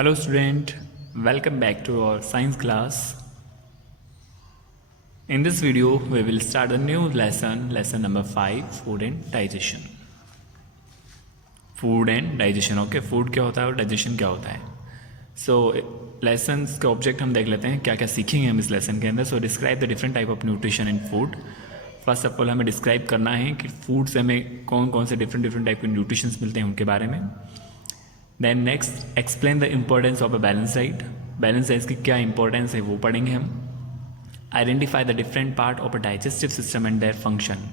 Hello student, welcome back to our science class. In this video we will start a new lesson number 5, food and digestion. Food and digestion, okay, food क्या होता है और digestion क्या होता है. So lessons का object हम देख लेते हैं क्या क्या सीखेंगे हम इस lesson के अंदर. So describe the different type of nutrition in food. First of all हमें डिस्क्राइब करना है कि फूड से हमें कौन कौन से डिफरेंट टाइप के न्यूट्रिशंस मिलते हैं उनके बारे में. Then next explain the importance of a balance diet. Balance diet की क्या इंपॉर्टेंस है वो पढ़ेंगे हम. Identify the different part of a digestive system and their function.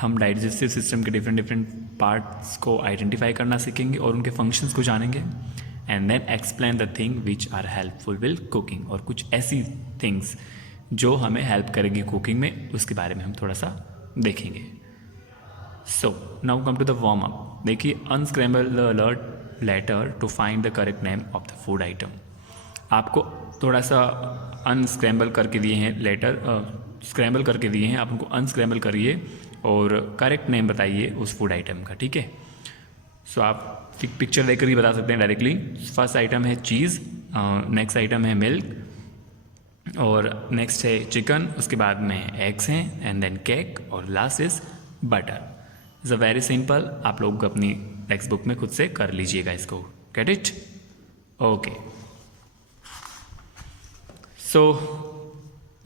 हम डाइजेस्टिव सिस्टम के डिफरेंट पार्ट्स को आइडेंटिफाई करना सीखेंगे और उनके फंक्शंस को जानेंगे. And then explain the thing which are helpful will cooking. और कुछ ऐसी थिंग्स जो हमें हेल्प करेगी कुकिंग में उसके बारे में हम थोड़ा सा देखेंगे. So now come to the warm up. देखिए, unscramble the alert letter to find the correct name of the food item. आपको थोड़ा सा अनस्क्रैम्बल करके दिए हैं लेटर, स्क्रैम्बल करके दिए हैं, आप उनको अनस्क्रैम्बल करिए और करेक्ट नेम बताइए उस फूड आइटम का. ठीक है, सो आप पिक्चर देखकर ही बता सकते हैं डायरेक्टली. फर्स्ट आइटम है चीज़, नेक्स्ट आइटम है मिल्क, और नेक्स्ट है चिकन, उसके बाद में एग्स हैं, एंड देन केक, और last is butter. Is a very simple. आप लोग अपनी टेक्स्ट बुक में खुद से कर लीजिएगा इसको. Gate it? Okay, so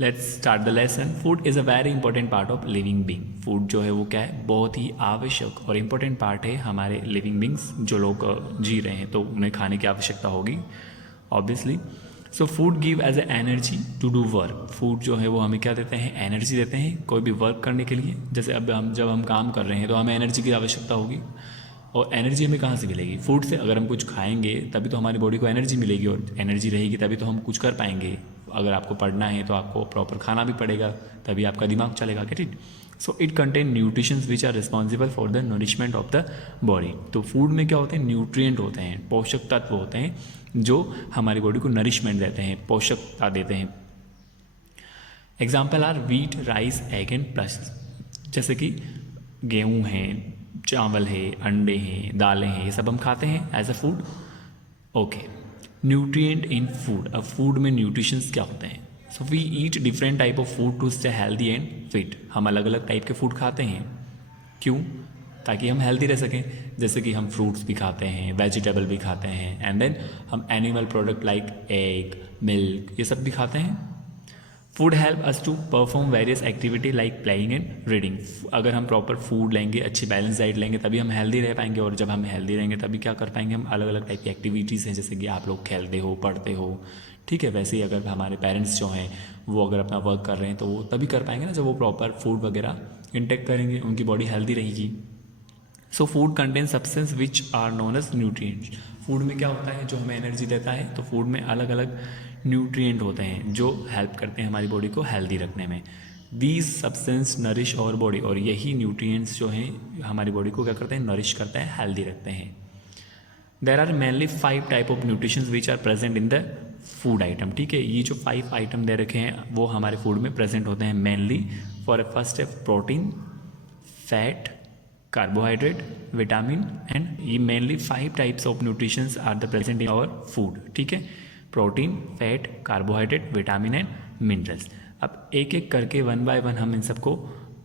let's start the lesson. Food is a very important part of living being. Food जो है वो क्या है, बहुत ही आवश्यक और इम्पोर्टेंट पार्ट है हमारे लिविंग बींग्स. जो लोग जी रहे हैं तो उन्हें खाने की आवश्यकता होगी obviously. So food give as a energy to do work. Food जो है वो हमें क्या देते हैं, एनर्जी देते हैं कोई भी वर्क करने के लिए. जैसे अब जब हम काम कर रहे हैं तो हमें एनर्जी की आवश्यकता होगी, और एनर्जी हमें कहाँ से मिलेगी? फूड से. अगर हम कुछ खाएंगे तभी तो हमारी बॉडी को एनर्जी मिलेगी, और एनर्जी रहेगी तभी तो हम कुछ कर पाएंगे. अगर आपको पढ़ना है तो आपको प्रॉपर खाना भी पड़ेगा, तभी आपका दिमाग चलेगा. Get it? So it contain nutritions which are responsible for the nourishment of the body. तो फूड में क्या होते हैं, न्यूट्रिएंट होते हैं, पोषक तत्व होते हैं जो हमारी बॉडी को नरिशमेंट देते हैं, पोषकता देते हैं. Example are wheat, rice, egg and pulses. जैसे कि गेहूँ हैं, चावल है, अंडे हैं, दालें हैं, ये सब हम खाते हैं as a food. Okay, nutrient in food. अब फूड में न्यूट्रिशंस क्या होते हैं? So we eat different type of food to stay healthy and fit. हम अलग अलग टाइप के फूड खाते हैं. क्यों? ताकि हम हेल्दी रह सकें. जैसे कि हम फ्रूट्स भी खाते हैं, वेजिटेबल भी खाते हैं, एंड देन हम animal product like egg, milk, ये सब भी खाते हैं. Food help us to perform various activity like playing and reading. अगर हम प्रॉपर फूड लेंगे, अच्छी बैलेंस डाइट लेंगे, तभी हम हेल्दी रह पाएंगे, और जब हम हेल्दी रहेंगे तभी क्या कर पाएंगे, हम अलग अलग टाइप की एक्टिविटीज़ हैं, जैसे कि आप लोग खेलते हो, पढ़ते हो. ठीक है, वैसे ही अगर हमारे पेरेंट्स जो हैं वो अगर अपना वर्क कर रहे हैं तो वो तभी कर पाएंगे ना जब वो प्रॉपर फूड वगैरह इंटेक करेंगे, उनकी बॉडी हेल्दी रहेगी. So food contain substance which are known as nutrients. Food में क्या होता है जो हमें एनर्जी देता है, तो फूड में अलग अलग न्यूट्रिएंट होते हैं जो हेल्प करते हैं हमारी बॉडी को हेल्दी रखने में. These substance nourish our body. और यही न्यूट्रिएंट्स जो हैं हमारी बॉडी को क्या करते हैं, नरिश करते हैं, हेल्दी रखते हैं. There are mainly 5 type of nutritions which are present in the food item. ठीक है, ये जो 5 आइटम दे रखे हैं वो हमारे फूड में प्रेजेंट होते हैं मेनली. फॉर ए फर्स्ट है protein, fat, carbohydrate, vitamin, and ये mainly 5 types of nutritions are the present in our food. ठीक है, protein, fat, carbohydrate, vitamin and minerals. अब एक एक करके 1 बाय 1 हम इन सबको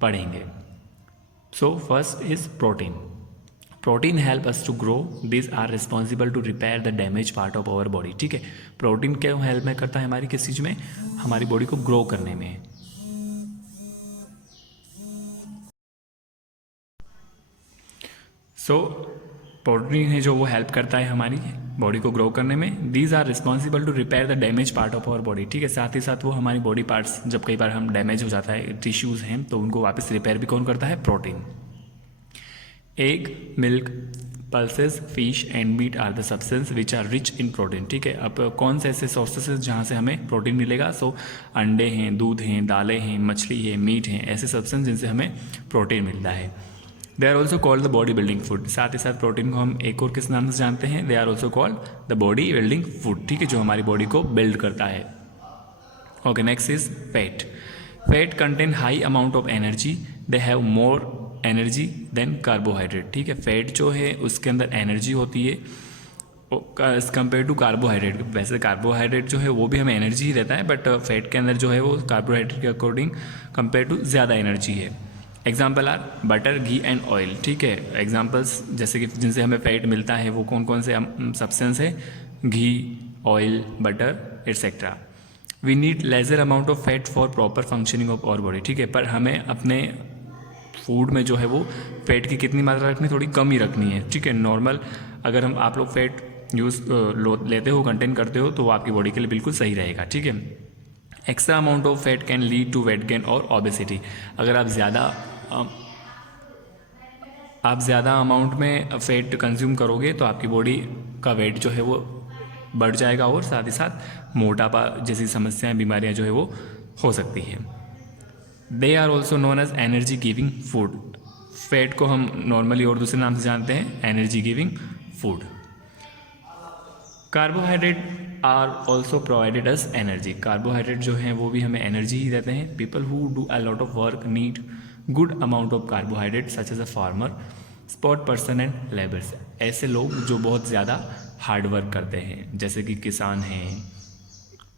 पढ़ेंगे. So first is protein. Protein help us to grow. This are responsible to repair the damage part of our body. ठीक है, प्रोटीन क्यों हेल्प में करता है हमारी किस चीज़ में, हमारी बॉडी को ग्रो करने में. सो प्रोटीन है जो वो हेल्प करता है हमारी बॉडी को ग्रो करने में. These are responsible to repair the damage part of our body. ठीक है, साथ ही साथ वो हमारी बॉडी पार्ट्स जब कई बार हम डैमेज हो जाता है, टिश्यूज़ हैं, तो उनको वापस रिपेयर भी कौन करता है, protein. Egg, milk, pulses, fish and meat are the substance which are rich in protein. ठीक है, अब कौन से ऐसे सोर्सेस हैं जहाँ से हमें प्रोटीन मिलेगा? सो अंडे हैं, दूध हैं, दालें हैं, मछली है, मीट हैं, ऐसे सब्सटेंस जिनसे हमें प्रोटीन मिलता है. They are also called the body building food. साथ ही साथ प्रोटीन को हम एक और किस नाम से जानते हैं, they are also called the body building food. ठीक है, जो हमारी बॉडी को बिल्ड करता है. Okay, next is fat. Fat contain high amount of energy. They have more energy than carbohydrate. ठीक है, फैट जो है उसके अंदर एनर्जी होती है एज़ कम्पेयर टू कार्बोहाइड्रेट। वैसे कार्बोहाइड्रेट जो है वो भी हमें एनर्जी ही देता है, बट फैट के अंदर जो है वो कार्बोहाइड्रेट के अकॉर्डिंग कंपेयर टू ज़्यादा एनर्जी है। Example are butter, ghee and oil. ठीक है, एग्जाम्पल्स जैसे कि जिनसे हमें फैट मिलता है वो कौन कौन से सब्सटेंस है? घी, oil, butter etcetera. We need larger amount of fat for proper functioning of our body. ठीक है, पर हमें अपने फूड में जो है वो फैट की कितनी मात्रा रखनी, थोड़ी कम ही रखनी है। ठीक है, नॉर्मल अगर हम आप लोग फैट लेते हो, कंटेन करते हो, तो वो आपकी बॉडी के लिए बिल्कुल सही रहेगा। ठीक है, extra amount of fat can lead to weight gain और ओबेसिटी। अगर आप ज़्यादा अमाउंट में फैट कंज्यूम करोगे तो आपकी बॉडी का वेट जो है वो बढ़ जाएगा और साथ ही साथ मोटापा जैसी समस्याएं, बीमारियां जो है वो हो सकती है। They are also known as energy giving food. Fat को हम नॉर्मली और दूसरे नाम से जानते हैं energy giving food. Carbohydrate are also provided as energy. Carbohydrate जो हैं वो भी हमें एनर्जी ही देते हैं। People who do a lot of work need good amount of carbohydrate such as a farmer, sport person and labours. ऐसे लोग जो बहुत ज़्यादा हार्ड वर्क करते हैं, जैसे कि किसान हैं,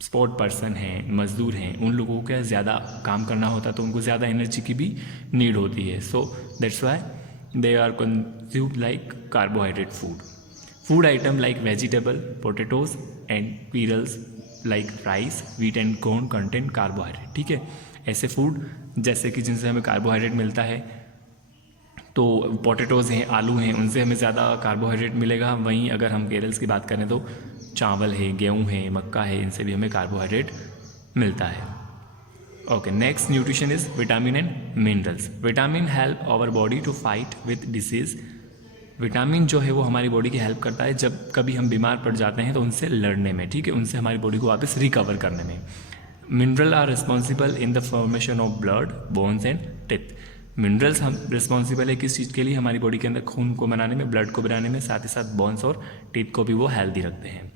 स्पॉट पर्सन हैं, मजदूर हैं, उन लोगों को क्या ज़्यादा काम करना होता है तो उनको ज़्यादा एनर्जी की भी नीड होती है। So that's why they are consume like carbohydrate food. Food item like vegetable, potatoes and cereals like rice, wheat and corn contain carbohydrate. ठीक है, ऐसे फूड जैसे कि जिनसे हमें कार्बोहाइड्रेट मिलता है, तो पोटैटोज़ हैं, आलू हैं, उनसे हमें ज़्यादा कार्बोहाइड्रेट मिलेगा। वहीं अगर हम केरल्स की बात करें तो चावल है, गेहूँ है, मक्का है, इनसे भी हमें कार्बोहाइड्रेट मिलता है। Okay, next nutrition is vitamin and minerals. Vitamin help our body to fight with disease. Vitamin जो है वो हमारी बॉडी की हेल्प करता है जब कभी हम बीमार पड़ जाते हैं तो उनसे लड़ने में। ठीक है, उनसे हमारी बॉडी को वापस रिकवर करने में। Mineral are responsible in the formation of blood, bones and teeth. Minerals हम रिस्पॉन्सिबल है किस चीज़ के लिए? हमारी बॉडी के अंदर खून को बनाने में, ब्लड को बनाने में, साथ ही साथ बोन्स और टीथ को भी वो हेल्दी रखते हैं।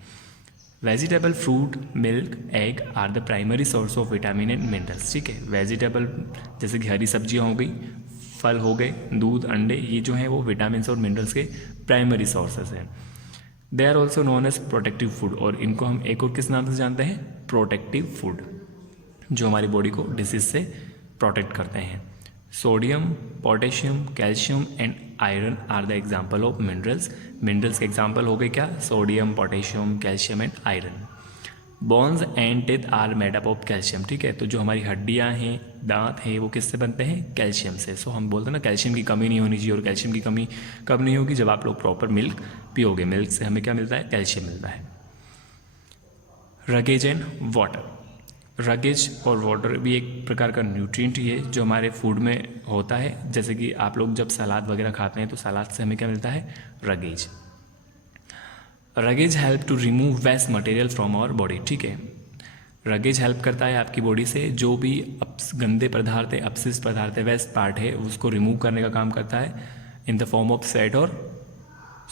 Vegetable, fruit, milk, egg are the primary source of vitamin and minerals. ठीक है, वेजिटेबल जैसे कि हरी सब्जियाँ हो गई, फल हो गए, दूध, अंडे, ये जो हैं वो विटामिन और मिनरल्स के प्राइमरी सोर्सेज हैं। They are also known as protective food, और इनको हम एक और किस नाम से जानते हैं? प्रोटेक्टिव फूड, जो हमारी बॉडी को डिसीज से प्रोटेक्ट करते हैं। Sodium, potassium, calcium and iron are the example of minerals. Minerals के एग्जाम्पल हो गए क्या? Sodium, potassium, calcium and iron. Bones and teeth are made up of calcium. ठीक है, तो जो हमारी हड्डियां हैं, दांत हैं, वो किससे बनते हैं? कैल्शियम से। सो हम बोलते हैं ना कैल्शियम की कमी नहीं होनी चाहिए, और कैल्शियम की कमी कब नहीं होगी? जब आप लोग प्रॉपर मिल्क पियोगे। मिल्क से हमें क्या मिलता है? कैल्शियम मिलता है। Roughage and water. रगेज और वाटर भी एक प्रकार का न्यूट्रिएंट ही है जो हमारे फूड में होता है। जैसे कि आप लोग जब सलाद वगैरह खाते हैं तो सलाद से हमें क्या मिलता है? Roughage. Roughage help to remove waste material from our body. ठीक है, रगेज हेल्प करता है आपकी बॉडी से जो भी गंदे पदार्थ है, अपशिष्ट पदार्थ है, वेस्ट पार्ट है, उसको रिमूव करने का काम करता है in the form of fat और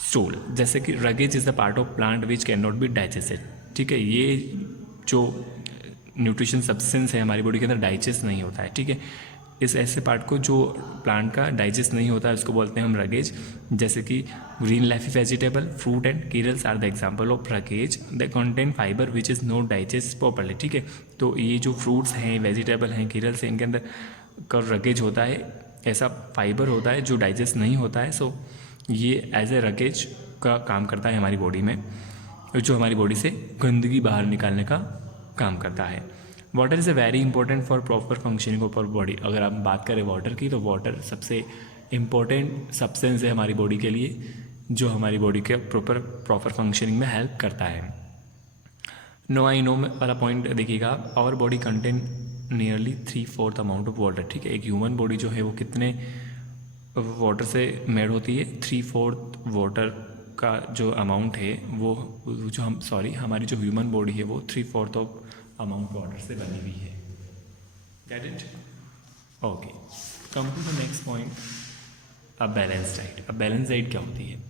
स्टूल। जैसे कि roughage is the part of plant which can not be digested. ठीक है, ये जो न्यूट्रिशन सब्सटेंस है हमारी बॉडी के अंदर डाइजेस्ट नहीं होता है। ठीक है, इस ऐसे पार्ट को जो प्लांट का डाइजेस्ट नहीं होता है उसको बोलते हैं हम रगेज। जैसे कि green leafy vegetable, fruit and cereals are the example of roughage. They contain fibre which is not digest properly. ठीक है, तो ये जो फ्रूट्स हैं, वेजिटेबल हैं, कीरल्स हैं, इनके अंदर का रगेज होता है, ऐसा फाइबर होता है जो डाइजेस्ट नहीं होता है। सो ये एज ए रगेज का काम करता है हमारी बॉडी में, जो हमारी बॉडी से गंदगी बाहर निकालने का काम करता है। Water is a very important for proper functioning of our body. अगर आप बात करें वाटर की, तो वाटर सबसे इम्पॉर्टेंट सब्सटेंस है हमारी बॉडी के लिए, जो हमारी बॉडी के प्रॉपर फंक्शनिंग में हेल्प करता है। नो आई नो वाला पॉइंट देखिएगा, our body contain nearly 3/4 amount of water. ठीक है, एक ह्यूमन बॉडी जो है वो कितने वाटर से मेड होती है? 3/4 वाटर का जो अमाउंट है वो जो हमारी जो ह्यूमन बॉडी है वो 3/4 ऑफ अमाउंट वाटर से बनी हुई है। Get it? Okay, come to the next point, a balance diet. अब बैलेंस डाइट क्या होती है?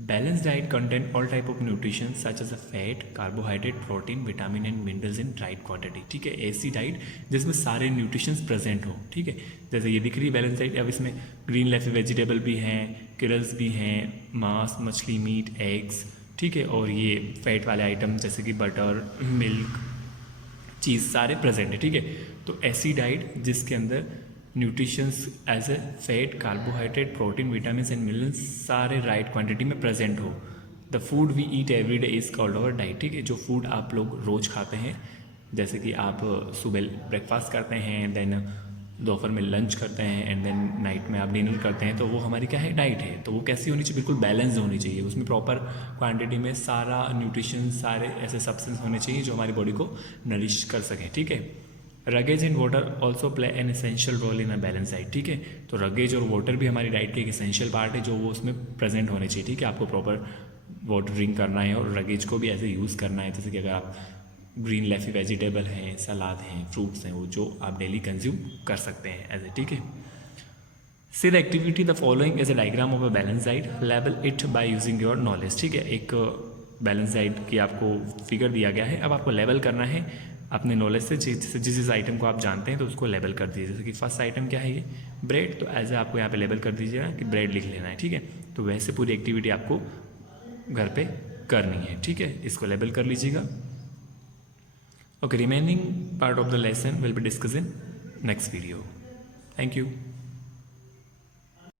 Balance diet contain all type of nutrition such as a fat, carbohydrate, protein, vitamin and minerals in right quantity. ठीक है, ऐसी diet जिसमें सारे nutritions present हो। ठीक है, जैसे ये दिख रही है बैलेंस डाइट। अब इसमें ग्रीन लीफी वेजिटेबल भी हैं, किरल्स भी हैं, मांस, मछली, मीट, एग्स, ठीक है। और ये फैट वाले आइटम जैसे कि बटर, मिल्क, चीज़ सारे प्रेजेंट है, ठीक है। तो ऐसी डाइट जिसके अंदर nutritions as a fat, carbohydrate, protein, vitamin and minerals सारे राइट क्वांटिटी में प्रेजेंट हो। The food we eat every day is called our diet, ठीक है। जो फूड आप लोग रोज़ खाते हैं, जैसे कि आप सुबह ब्रेकफास्ट करते हैं, देन दोपहर में लंच करते हैं एंड देन नाइट में आप डिनर करते हैं, तो वो हमारी क्या है, डाइट है। तो वो कैसी होनी चाहिए, बिल्कुल बैलेंस होनी चाहिए। उसमें प्रॉपर क्वांटिटी में सारा न्यूट्रिशन, सारे ऐसे सब्सटेंस होने चाहिए जो हमारी बॉडी को नरिश कर सकें, ठीक है। Roughage and water also play an essential role in a balance diet, ठीक है। तो रगेज और वाटर भी हमारी डाइट के एक एसेंशियल पार्ट है जो वो उसमें प्रेजेंट होने चाहिए, ठीक है। आपको प्रॉपर वाटर ड्रिंक करना है और रगेज को भी ऐसे यूज़ करना है, जैसे कि अगर आप ग्रीन लेफी वेजिटेबल हैं, सलाद हैं, फ्रूट्स हैं, वो जो आप डेली कंज्यूम कर सकते हैं ऐसे, ठीक है। See the activity the following is a diagram of a balance diet, label it by using your knowledge, ठीक है। एक बैलेंस डाइट की आपको फिगर दिया गया है, अब आपको लेबल करना है अपने नॉलेज से। जिस आइटम को आप जानते हैं तो उसको लेबल कर दीजिए। जैसे कि फर्स्ट आइटम क्या है, ये ब्रेड, तो एज ए आपको यहाँ पे लेबल कर दीजिएगा कि ब्रेड लिख लेना है, ठीक है। तो वैसे पूरी एक्टिविटी आपको घर पे करनी है, ठीक है। इसको लेबल कर लीजिएगा। Okay, remaining part of the lesson will be discussed in next video. Thank you.